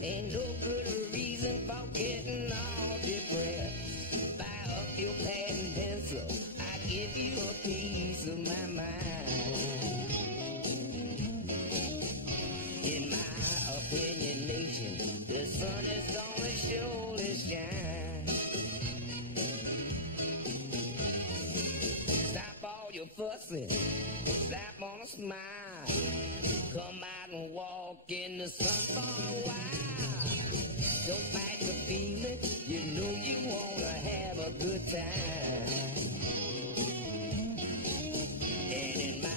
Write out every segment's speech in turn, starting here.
Ain't no good reason for getting all depressed. Buy up your pad and pencil, I give you a piece of my mind. In my opinion, nation, the sun is gonna surely shine. Stop all your fussing, stop on a smile. Come out and walk in the sun for a while. Don't fight the feeling, you know you wanna have a good time. And in my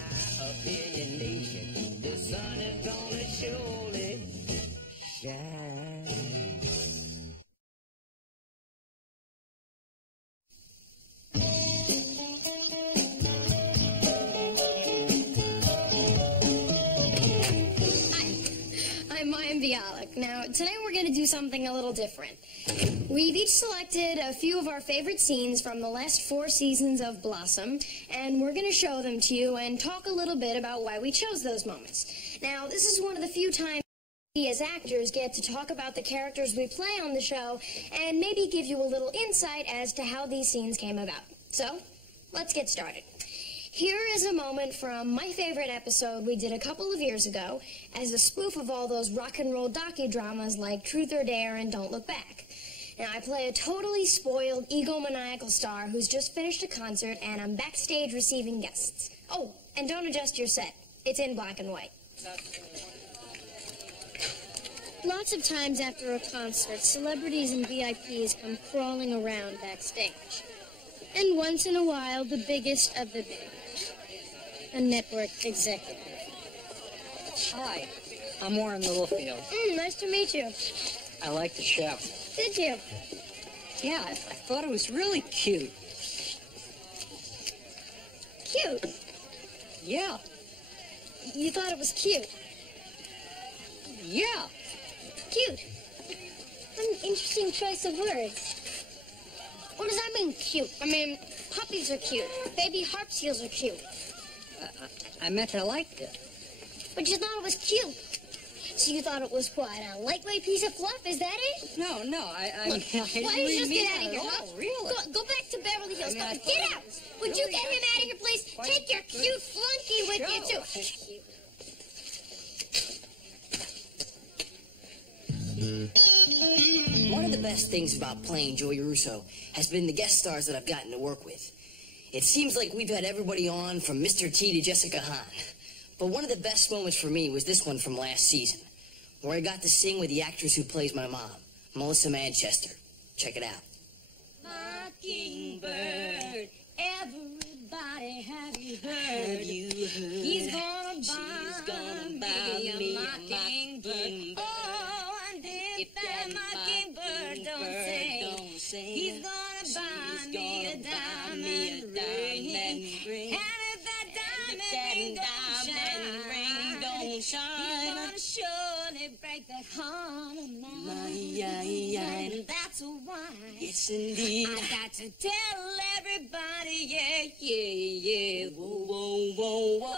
opinion, nation, the sun is gonna surely shine. Now, tonight we're going to do something a little different. We've each selected a few of our favorite scenes from the last 4 seasons of Blossom, and we're going to show them to you and talk a little bit about why we chose those moments. Now, this is one of the few times we as actors get to talk about the characters we play on the show and maybe give you a little insight as to how these scenes came about. So, let's get started. Here is a moment from my favorite episode we did a couple of years ago as a spoof of all those rock and roll docudramas like Truth or Dare and Don't Look Back. Now, I play a totally spoiled, egomaniacal star who's just finished a concert and I'm backstage receiving guests. Oh, and don't adjust your set. It's in black and white. Lots of times after a concert, celebrities and VIPs come crawling around backstage. And once in a while, the biggest of the big. A network executive. Hi, I'm Warren Littlefield. Nice to meet you. I like the show. Did you? Yeah, I thought it was really cute. Cute? Yeah. You thought it was cute? Yeah. Cute. What an interesting choice of words. What does that mean, cute? I mean, puppies are cute. Baby harp seals are cute. I meant I liked it. But you thought it was cute. So you thought it was what, a lightweight piece of fluff? Is that it? No, I Look, didn't why don't you really just mean get out of that here, at huh? all, really. Go back to Beverly Hills. I mean, Get out. Would you get him out of here, please? Take your cute flunky with you, too. One of the best things about playing Joey Russo has been the guest stars that I've gotten to work with. It seems like we've had everybody on from Mr. T to Jessica Hahn. But one of the best moments for me was this one from last season, where I got to sing with the actress who plays my mom, Melissa Manchester. Check it out. Mockingbird, everybody have you heard? He's gonna buy me a mockingbird. Oh, and if that mockingbird don't sing, he's gonna buy me a diamond ring. And if that diamond ring don't shine, he's gonna surely break that heart of mine. And that's why, Yes, indeed. I got to tell everybody, yeah, whoa,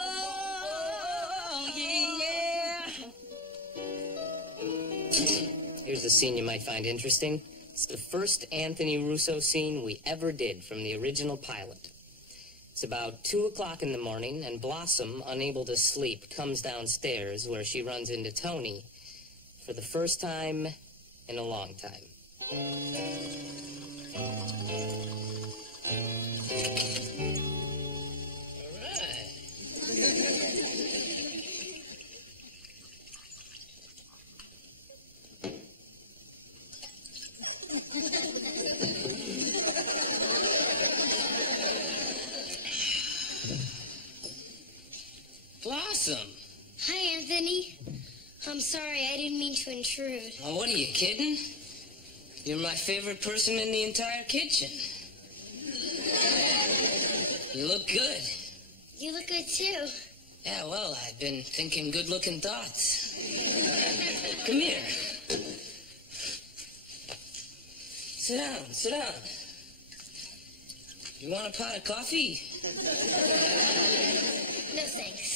yeah. Here's a scene you might find interesting. It's the first Anthony Russo scene we ever did from the original pilot. It's about 2 o'clock in the morning, and Blossom, unable to sleep, comes downstairs where she runs into Tony for the first time in a long time. Blossom! Hi, Anthony. I'm sorry, I didn't mean to intrude. Oh, what are you, kidding? You're my favorite person in the entire kitchen. You look good. You look good, too. Yeah, well, I've been thinking good-looking thoughts. Come here. Sit down, sit down. You want a pot of coffee? No, thanks.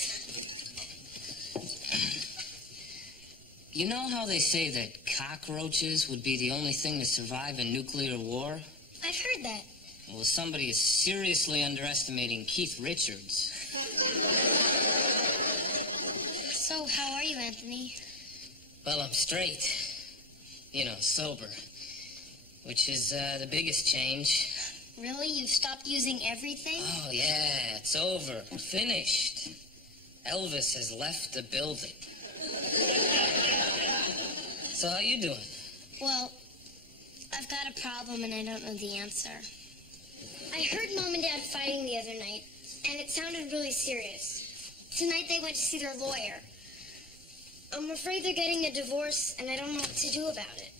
You know how they say that cockroaches would be the only thing to survive a nuclear war? I've heard that. Well, somebody is seriously underestimating Keith Richards. So, how are you, Anthony? Well, I'm straight. You know, sober. Which is the biggest change. Really? You've stopped using everything? Oh, yeah, it's over. Finished. Elvis has left the building. So how you doing? Well, I've got a problem and I don't know the answer. I heard Mom and Dad fighting the other night, and it sounded really serious. Tonight they went to see their lawyer. I'm afraid they're getting a divorce, and I don't know what to do about it.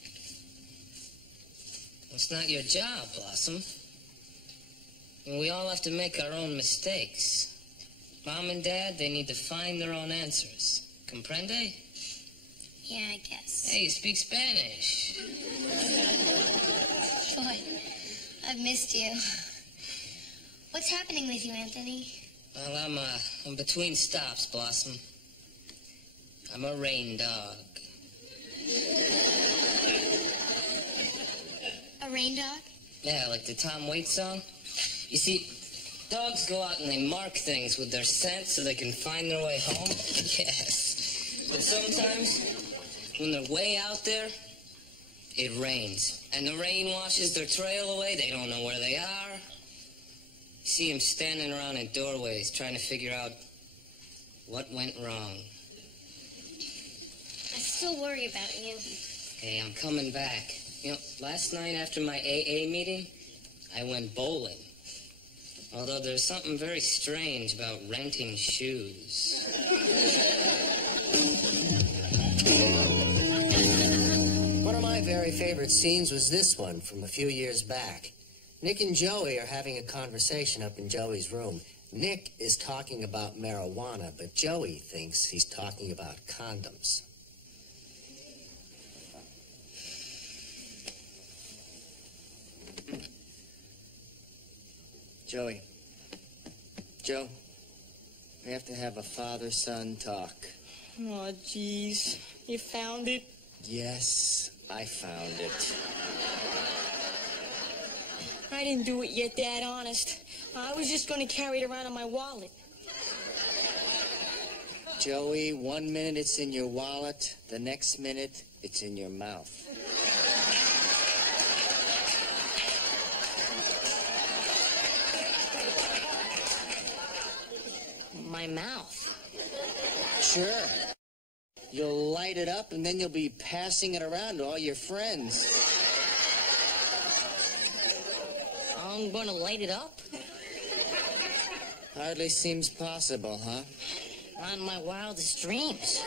It's not your job, Blossom. And we all have to make our own mistakes. Mom and Dad, they need to find their own answers. Comprende? Yeah, I guess. Hey, you speak Spanish. Boy, I've missed you. What's happening with you, Anthony? Well, I'm between stops, Blossom. I'm a rain dog. A rain dog? Yeah, like the Tom Waits song. You see, dogs go out and they mark things with their scent so they can find their way home. Yes. But sometimes, when they're way out there, it rains. And the rain washes their trail away. They don't know where they are. You see them standing around in doorways trying to figure out what went wrong. I still worry about you. Hey, I'm coming back. You know, last night after my AA meeting, I went bowling. Although there's something very strange about renting shoes. One of my very favorite scenes was this one from a few years back. Nick and Joey are having a conversation up in Joey's room. Nick is talking about marijuana, but Joey thinks he's talking about condoms. Joey. Joe, we have to have a father-son talk. Oh, jeez. You found it? Yes, I found it. I didn't do it yet, Dad, honest. I was just going to carry it around in my wallet. Joey, 1 minute it's in your wallet, the next minute it's in your mouth. My mouth. Sure. You'll light it up and then you'll be passing it around to all your friends. I'm gonna light it up? Hardly seems possible, huh? Not in my wildest dreams.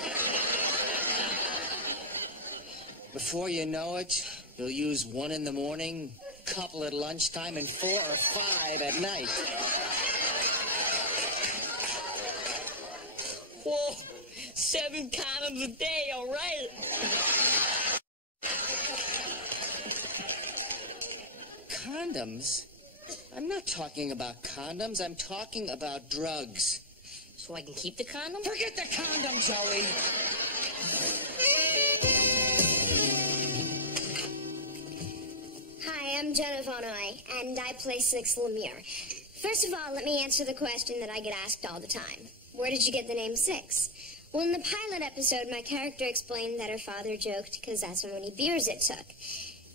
Before you know it, you'll use 1 in the morning, couple at lunchtime, and 4 or 5 at night. Whoa, 7 condoms a day, all right. Condoms? I'm not talking about condoms. I'm talking about drugs. So I can keep the condom? Forget the condom, Joey. Hi, I'm Jenna Vonoy, and I play Six Lemire. First of all, let me answer the question that I get asked all the time. Where did you get the name Six? Well, in the pilot episode, my character explained that her father joked because that's how many beers it took.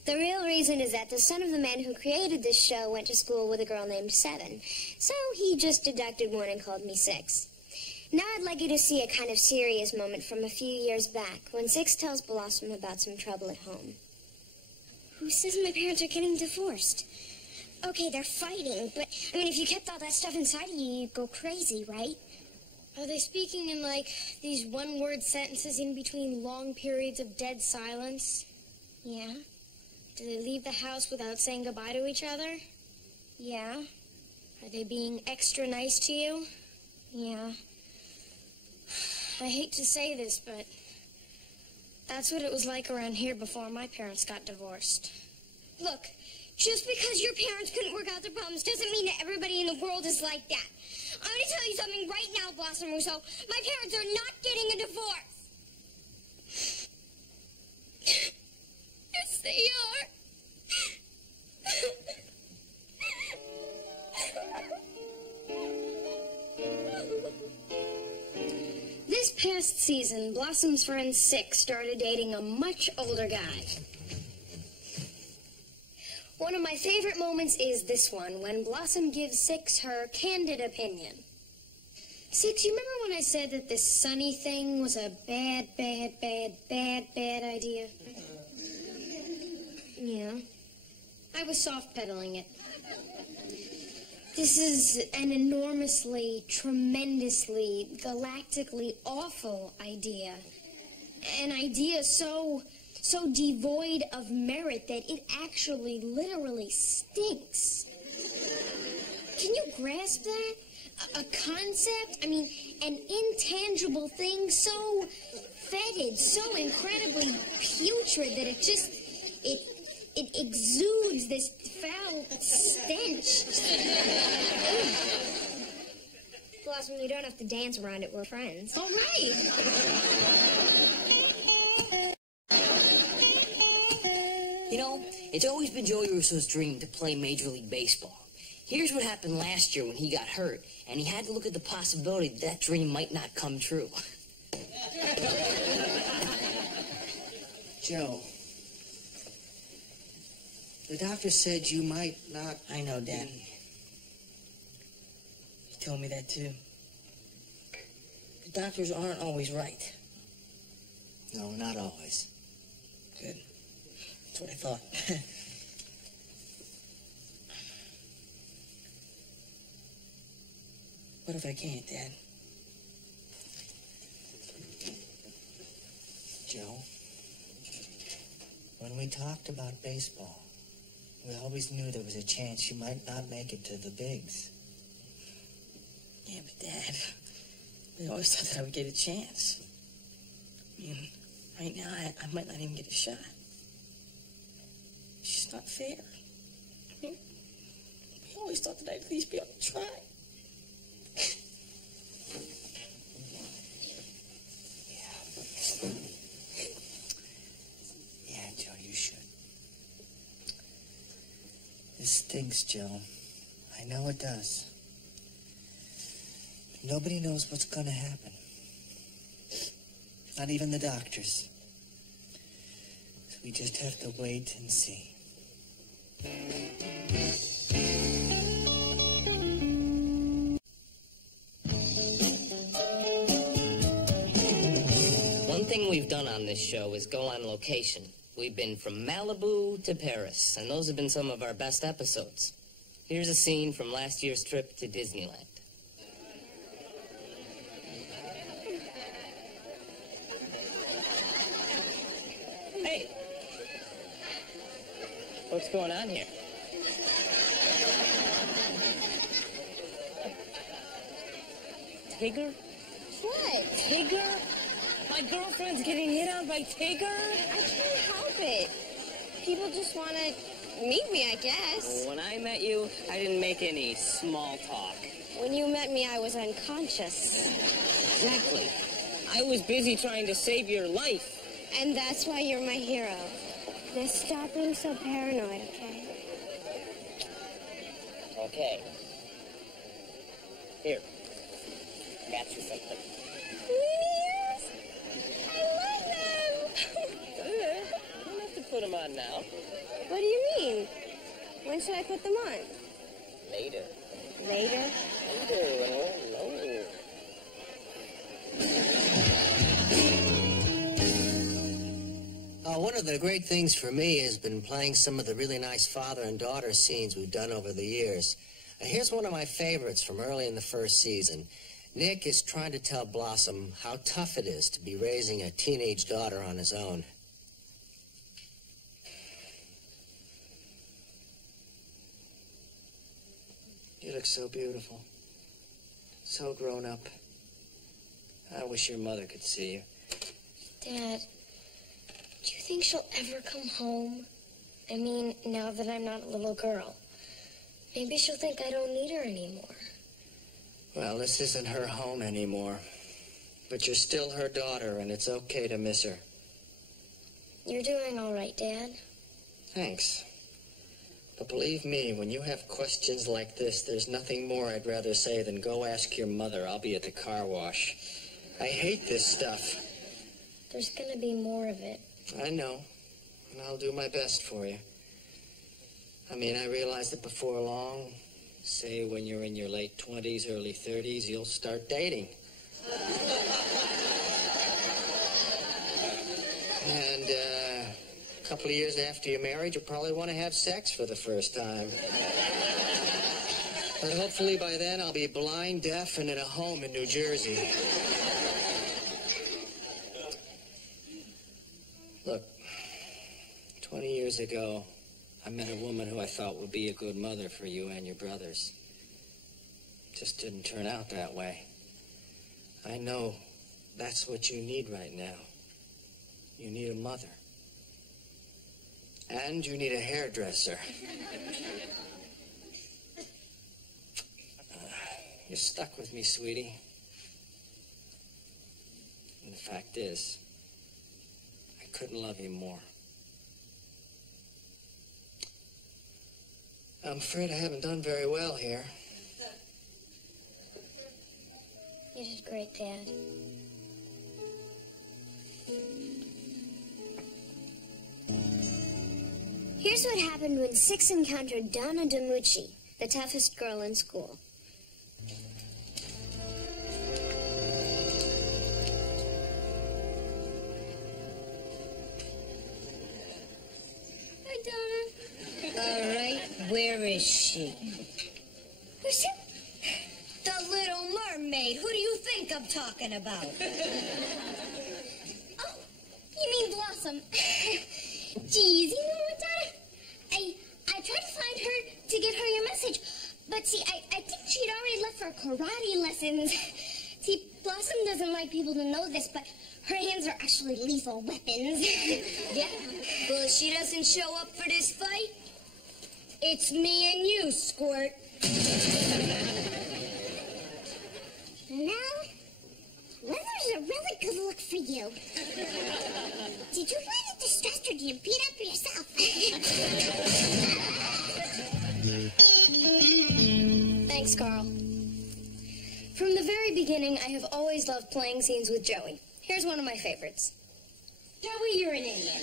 The real reason is that the son of the man who created this show went to school with a girl named Seven. So he just deducted 1 and called me Six. Now I'd like you to see a kind of serious moment from a few years back when Six tells Blossom about some trouble at home. Who says my parents are getting divorced? Okay, they're fighting, but, I mean, if you kept all that stuff inside of you, you'd go crazy, right? Are they speaking in, like, these one-word sentences in between long periods of dead silence? Yeah. Do they leave the house without saying goodbye to each other? Yeah. Are they being extra nice to you? Yeah. I hate to say this, but that's what it was like around here before my parents got divorced. Look, just because your parents couldn't work out their problems doesn't mean that everybody in the world is like that. I'm going to tell you something right now, Blossom Rousseau. My parents are not getting a divorce. they are. This past season, Blossom's friend Six started dating a much older guy. One of my favorite moments is this one, when Blossom gives Six her candid opinion. Six, you remember when I said that this Sunny thing was a bad idea? Yeah. I was soft-pedaling it. This is an enormously, tremendously, galactically awful idea. An idea so devoid of merit that it actually literally stinks. Can you grasp that? A concept? I mean, an intangible thing so fetid, so incredibly putrid that it just, it exudes this foul stench. Blossom, you don't have to dance around it. We're friends. All right. You know, it's always been Joey Russo's dream to play Major League Baseball. Here's what happened last year when he got hurt, and he had to look at the possibility that that dream might not come true. Joe, the doctor said you might not... I know, Dad. He told me that, too. The doctors aren't always right. No, not always. Good. That's what I thought. What if I can't, Dad? Joe, when we talked about baseball, we always knew there was a chance you might not make it to the bigs. Yeah, but Dad, we always thought that I would get a chance. I mean, right now, I might not even get a shot. It's just not fair. I mean, we always thought that I'd at least be able to try. Yeah, Joe, you should. This stinks, Joe. I know it does. Nobody knows what's gonna happen. Not even the doctors. So we just have to wait and see. One thing we've done on this show is go on location. We've been from Malibu to Paris, and those have been some of our best episodes. Here's a scene from last year's trip to Disneyland. Hey! What's going on here? Tigger? What? Tigger? My girlfriend's getting hit on by Tigger? I can't help it. People just want to meet me, I guess. When I met you, I didn't make any small talk. When you met me, I was unconscious. Exactly. I was busy trying to save your life. And that's why you're my hero. Now stop being so paranoid, okay? Okay. Here. Got you something. Ears! I love them! Good. You don't have to put them on now. What do you mean? When should I put them on? Later. Later? Later, when we're alone. One of the great things for me has been playing some of the really nice father and daughter scenes we've done over the years. Here's one of my favorites from early in the first season. Nick is trying to tell Blossom how tough it is to be raising a teenage daughter on his own. You look so beautiful. So grown up. I wish your mother could see you. Dad, do you think she'll ever come home? I mean, now that I'm not a little girl. Maybe she'll think I don't need her anymore. Well, this isn't her home anymore. But you're still her daughter, and it's okay to miss her. You're doing all right, Dad. Thanks. But believe me, when you have questions like this, there's nothing more I'd rather say than go ask your mother. I'll be at the car wash. I hate this stuff. There's gonna be more of it. I know. And I'll do my best for you. I mean, I realize that before long, say when you're in your late 20s, early 30s, you'll start dating. And, a couple of years after you're married, you'll probably want to have sex for the first time. But hopefully by then, I'll be blind, deaf, and in a home in New Jersey. Look, 20 years ago, I met a woman who I thought would be a good mother for you and your brothers. Just didn't turn out that way. I know that's what you need right now. You need a mother. And you need a hairdresser. You're stuck with me, sweetie. And the fact is, I couldn't love you more. I'm afraid I haven't done very well here. You did great, Dad. Here's what happened when Six encountered Donna DiMucci, the toughest girl in school. Hi, Donna. All right, where is she? Who's she? The Little Mermaid. Who do you think I'm talking about? Oh, you mean Blossom. Geez, you know what, Donna? I tried to find her to give her your message, but see, I think she'd already left for karate lessons. See, Blossom doesn't like people to know this, but her hands are actually lethal weapons. Yeah? Well, she doesn't show up for this fight. It's me and you, Squirt. Now, leather's a really good look for you. Did you find it distressed or do you beat up yourself? Thanks, Carl. From the very beginning, I have always loved playing scenes with Joey. Here's one of my favorites. Joey, you're an idiot.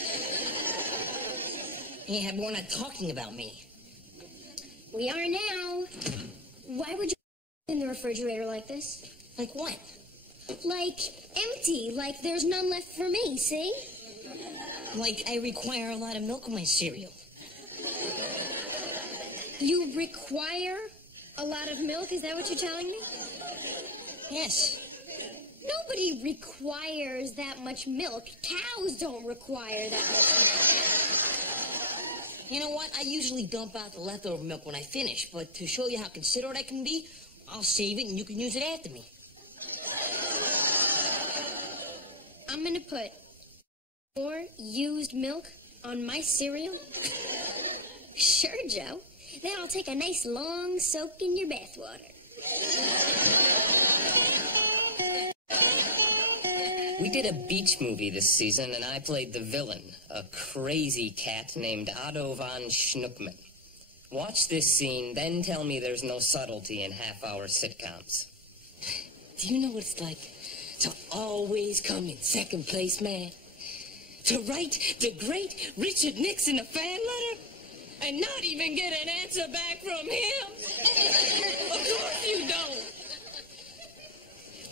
Yeah, we're not talking about me. We are now. Why would you in the refrigerator like this? Like what? Like empty, like there's none left for me, see? Like I require a lot of milk in my cereal. You require a lot of milk? Is that what you're telling me? Yes. Nobody requires that much milk. Cows don't require that much milk. You know what? I usually dump out the leftover milk when I finish, but to show you how considerate I can be, I'll save it and you can use it after me. I'm gonna put more used milk on my cereal? Sure, Joe. Then I'll take a nice long soak in your bathwater. We did a beach movie this season, and I played the villain, a crazy cat named Otto von Schnuckman. Watch this scene, then tell me there's no subtlety in half-hour sitcoms. Do you know what it's like to always come in second place, man? To write the great Richard Nixon a fan letter and not even get an answer back from him? Of course you don't.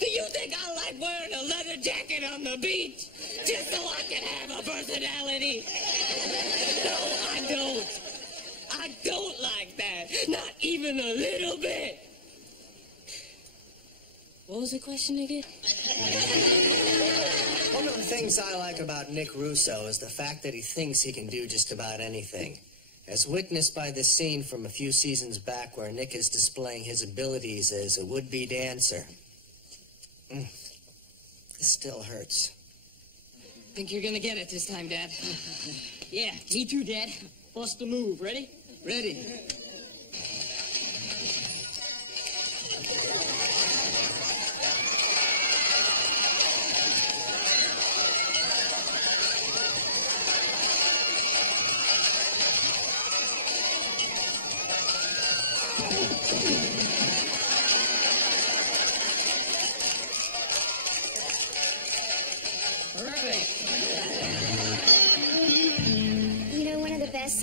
Do you think I like wearing a leather jacket on the beach just so I can have a personality? No, I don't. I don't like that. Not even a little bit. What was the question again? One of the things I like about Nick Russo is the fact that he thinks he can do just about anything. As witnessed by this scene from a few seasons back where Nick is displaying his abilities as a would-be dancer. This still hurts. Think you're gonna get it this time, Dad? Yeah, me too, Dad. Bust the move. Ready? Ready.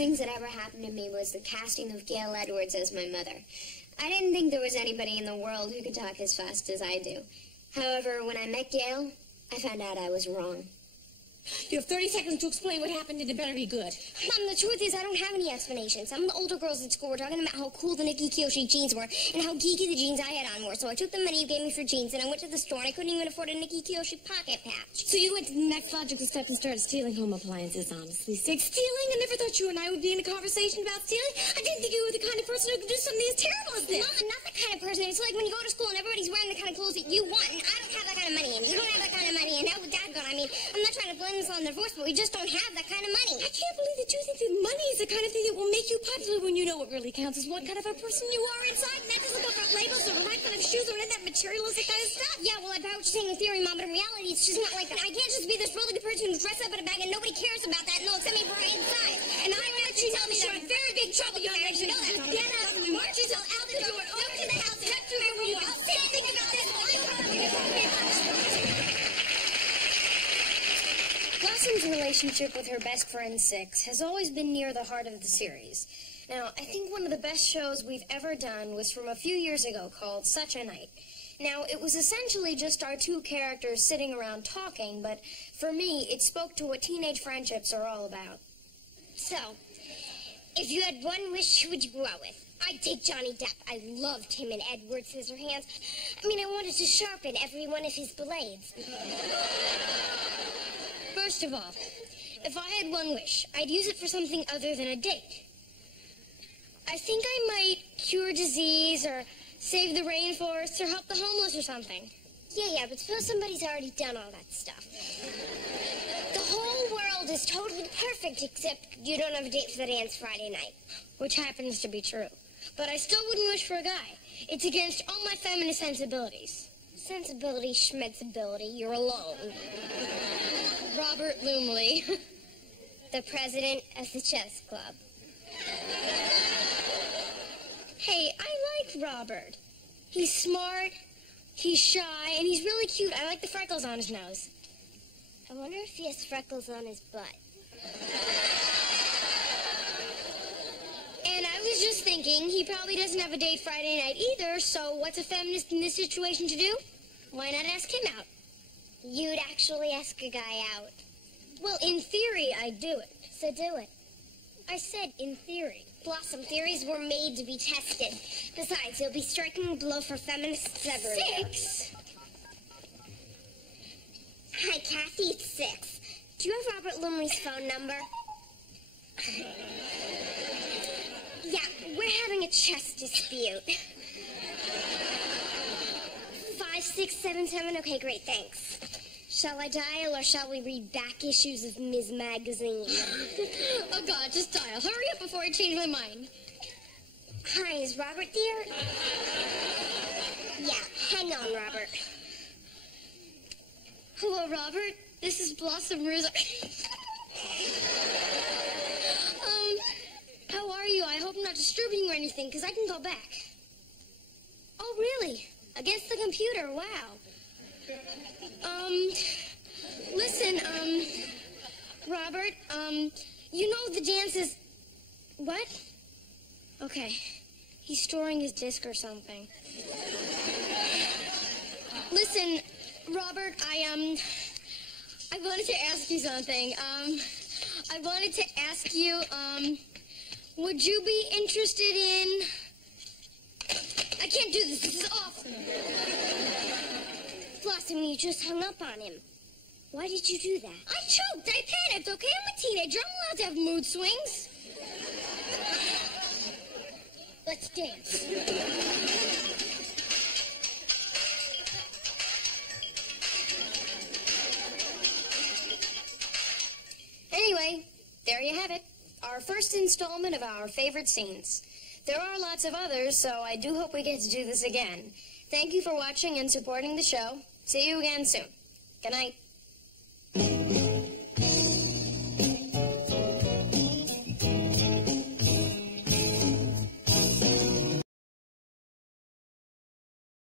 things that ever happened to me was the casting of Gail Edwards as my mother. I didn't think there was anybody in the world who could talk as fast as I do. However, when I met Gail, I found out I was wrong. You have 30 seconds to explain what happened, and it better be good. Mom, the truth is I don't have any explanations. Some of the older girls at school were talking about how cool the Nikki Kyoshi jeans were and how geeky the jeans I had on were. So I took the money you gave me for jeans and I went to the store and I couldn't even afford a Nikki Kyoshi pocket patch. So you went to the next logical step and started stealing home appliances, honestly. Stealing? I never thought you and I would be in a conversation about stealing. I didn't think you were the kind of person who could do something as terrible as this. Mom, I'm not the kind of person. It's like when you go to school and everybody's wearing the kind of clothes that you want, and I don't have that kind of money, and you don't have that kind of money, and now with Dad gone, I mean, I'm not trying to blame this on their voice, but we just don't have that kind of money. I can't believe that you think that money is the kind of thing that will make you popular when you know what really counts is what kind of a person you are inside, and that doesn't go for labels or what kind of shoes or any of that materialistic kind of stuff. Yeah, well, I bet what you're saying in theory, Mom, but in reality, it's just not like that. I can't just be this really good person who's dressed up in a bag and nobody cares about that, and they'll accept me for my inside. And I bet you tell me you're in very big trouble, you guys. You know that. Get out, march yourself out the door, over to the house, next to me where you are. Think about this. Blossom's relationship with her best friend, Six, has always been near the heart of the series. Now, I think one of the best shows we've ever done was from a few years ago called Such a Night. Now, it was essentially just our two characters sitting around talking, but for me, it spoke to what teenage friendships are all about. So, if you had one wish, who would you go out with? I'd take Johnny Depp. I loved him in Edward Scissorhands. I mean, I wanted to sharpen every one of his blades. First of all, if I had one wish, I'd use it for something other than a date. I think I might cure disease or save the rainforest or help the homeless or something. Yeah, but suppose somebody's already done all that stuff. The whole world is totally perfect except you don't have a date for the dance Friday night. Which happens to be true. But I still wouldn't wish for a guy. It's against all my feminist sensibilities. Sensibility, schmitzability, you're alone. Robert Lumley. The president of the chess club. Hey, I like Robert. He's smart, he's shy, and he's really cute. I like the freckles on his nose. I wonder if he has freckles on his butt. And I was just thinking, he probably doesn't have a date Friday night either, so what's a feminist in this situation to do? Why not ask him out? You'd actually ask a guy out. Well, in theory, I'd do it. So do it. I said in theory. Blossom, theories were made to be tested. Besides, you'll be striking a blow for feminists everywhere. Six? Hi, Kathy, it's Six. Do you have Robert Lumley's phone number? Yeah, we're having a chess dispute. 5677, okay, great, thanks. Shall I dial or shall we read back issues of Ms. Magazine? Oh, God, just dial. Hurry up before I change my mind. Hi, is Robert there? Yeah, hang on, Robert. Hello, Robert. This is Blossom Russo. How are you? I hope I'm not disturbing you or anything, because I can go back. Oh, really? Against the computer? Wow. Listen, Robert, you know the dance is... What? Okay. He's storing his disc or something. Listen, Robert, I wanted to ask you something. I wanted to ask you, would you be interested in... I can't do this. This is awful. Blossom, you just hung up on him. Why did you do that? I choked. I panicked, okay? I'm a teenager. I'm allowed to have mood swings. Let's dance. Anyway, there you have it. Our first installment of our favorite scenes. There are lots of others, so I do hope we get to do this again. Thank you for watching and supporting the show. See you again soon. Good night.